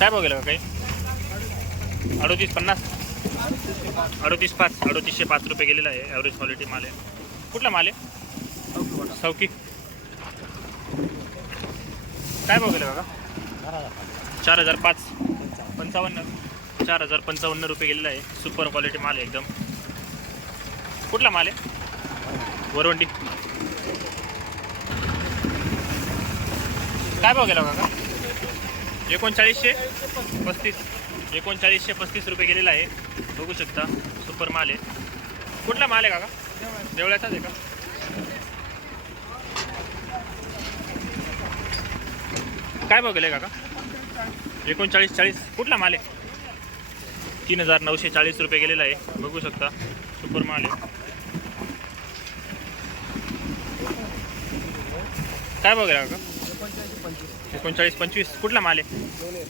काय बघेल हो का काही? अडोतीस पन्नास. अडोतीस पाच. अडोतीसशे पाच रुपये गेलेला आहे ॲव्हरेज क्वालिटी माल आहे. कुठला माल आहे? सौकी. काय बघेल का चार हजार पाच. पंचावन्न. चार हजार पंचावन्न रुपये गेलेला आहे. सुपर क्वालिटी माल आहे एकदम. कुठला माल आहे? वरवंडी काय भाव हो गेला काका एकोणचाळीसशे पस्तीस एकोणचाळीसशे पस्तीस रुपये गेलेला आहे. बघू शकता सुपर माल आहे. कुठला माल आहे काका? देवळ्याचाच आहे का? काय बघले काका? एकोणचाळीस चाळीस कुठला माल आहे? तीन हजार नऊशे चाळीस रुपये गेलेला आहे. बघू शकता सुपर माल आहे. काय भाव गेला काका? एकोणचाळीस पंचवीस. कुठला माल आहे?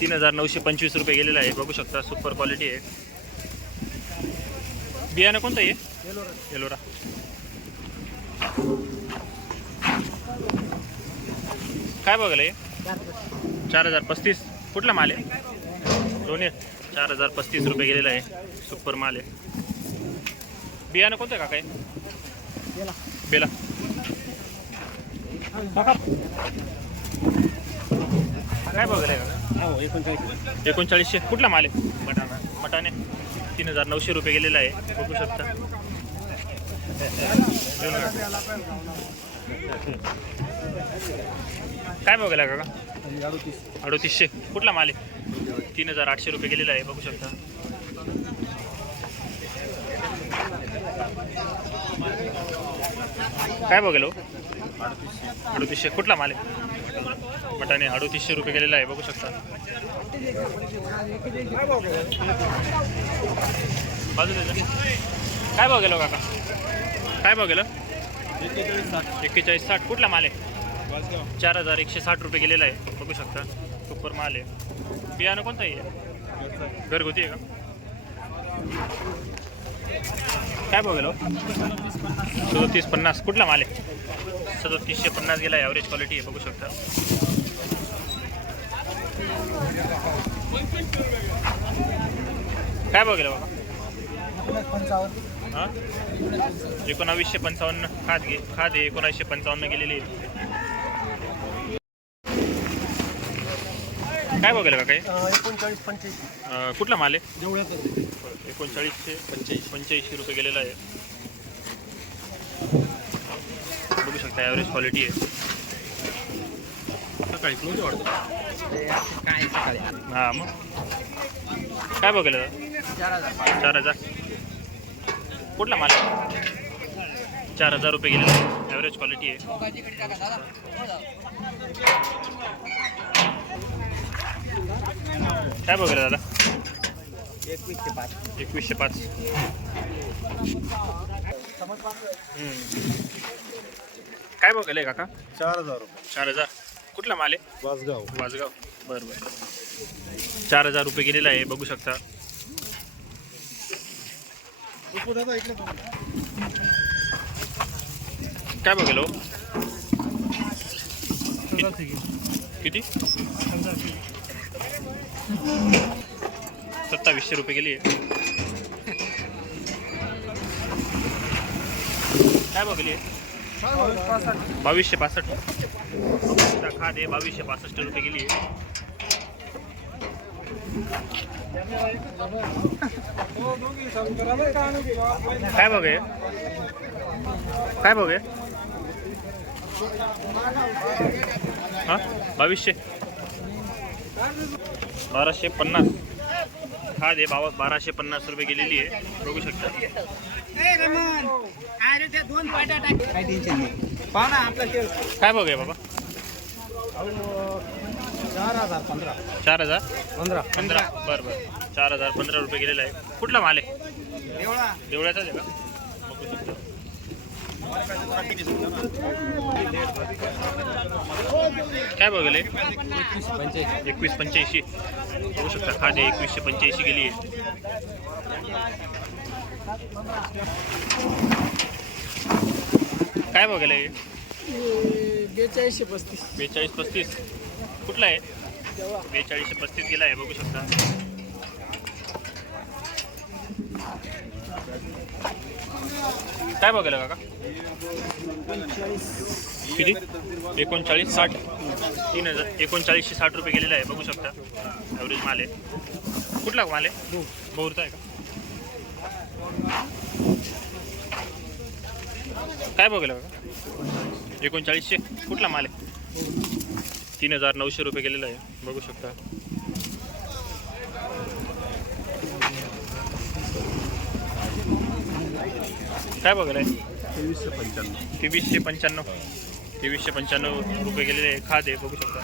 तीन हजार नऊशे पंचवीस रुपये गेलेला आहे. बघू शकता सुपर क्वालिटी आहे. बियाणं कोणतं आहे? येलोरा काय बघायला हे? चार हजार पस्तीस. कुठला माल आहे? दोन्ही. चार हजार पस्तीस रुपये गेलेला आहे. सुपर माल आहे. बियाणं कोणतं का काय बेला. काय बघायला का हो एकोणचाळीस एकोणचाळीसशे? कुठला माल आहे? मटाणा. मटाणे. तीन हजार नऊशे रुपये गेलेला आहे. बघू शकता. काय बघायला काका? अडोतीस अडोतीसशे. कुठला माल आहे? तीन हजार आठशे रुपये गेलेला आहे. बघू शकता. काय बघेल हो? अडतीसशे. कुठला माल आहे? बटाणे अडतीसशे रुपये गेलेला आहे बघू शकता. बाजूला काय भाव गेलो काका? काय बघेल एक्केचाळीस साठ एक्केचाळीस साठ. कुठला माल आहे? चार हजार एकशे साठ रुपये गेलेला आहे. बघू शकता. सुपर माल आहे. बियाणं कोणतं आहे? घरगुती आहे का? काय बघेल सदतीस पन्नास. कुठला माल आहे? सदोतीसशे पन्नास गेला आहे ॲव्हरेज क्वालिटी आहे बघू शकता. काय बघेल बाबा? पंचावन्न हां? एकोणावीसशे पंचावन्न खाद घे खाद आहे एकोणावीसशे पंचावन्न गेलेली आहे. काय बघेल का काही एकोणचाळीस पंच्याऐंशी कुठला माल आहे? एकोणचाळीसशे पंच्याऐंशी पंच्याऐंशी रुपये गेलेला आहे बघू शकता ॲव्हरेज क्वालिटी आहे. सकाळी क्लोज वाटतं. काय सकाळी हां मग. काय बघायला चार हजार चार हजार. कुठला माल चार हजार रुपये गेलेला आहे. ॲव्हरेज क्वालिटी आहे. काय बघायला दादा एकवीसशे पाच. एकवीसशे पाच काय बघेल काका? चार हजार रुपये. चार हजार. कुठला माल आहे? वाजगाव वाजगाव बरं बरं. चार हजार रुपये गेलेला आहे बघू शकता. दादा इकडे काय बघेल हो किती? सत्तावीसशे रुपये गेली आहे. काय बघली बावीसशे पासष्ट खाद आहे बावीसशे पासष्ट रुपये गेली काय बघे हाँ? बाराशे पन्नास. हा दे बाबा बाराशे पन्नास रुपये गेलेली आहे. बघू शकता. काय टेन्शन नाही पाहा ना आपला खेळ काय बाबा? चार हजार. पंधरा. चार हजार पंधरा पंधरा बरं बरं. चार हजार पंधरा रुपये गेलेला आहे कुठला माल आहे? देवळा देवळ्याचाच आहे का? बघू काय बघले एकवीस पंच्याऐंशी एकवीस पंच्याऐंशी. बघू शकता. खाद एकवीसशे पंच्याऐंशी गेली आहे. काय बघायला हे? बेचाळीसशे पस्तीस. बेचाळीस पस्तीस. कुठला आहे? बेचाळीसशे पस्तीस गेला आहे बघू शकता. काय बघायला काका? किती? एकोणचाळीस साठ. तीन हज़ार एकोणचाळीसशे साठ रुपये गेलेला आहे बघू शकता. ॲव्हरेज माल आहे. कुठला माल आहे? बहुरचा आहे का? काय बघलं बघा? एकोणचाळीसशे. कुठला माल आहे? तीन हजार नऊशे रुपये गेलेला आहे. बघू शकता. काय बघलं आहे तेवीसशे पंच्याण्णव तेवीसशे पंच्याण्णव. तेवीसशे पंच्याण्णव रुपये गेलेले आहे. खाद आहे. बघू शकता.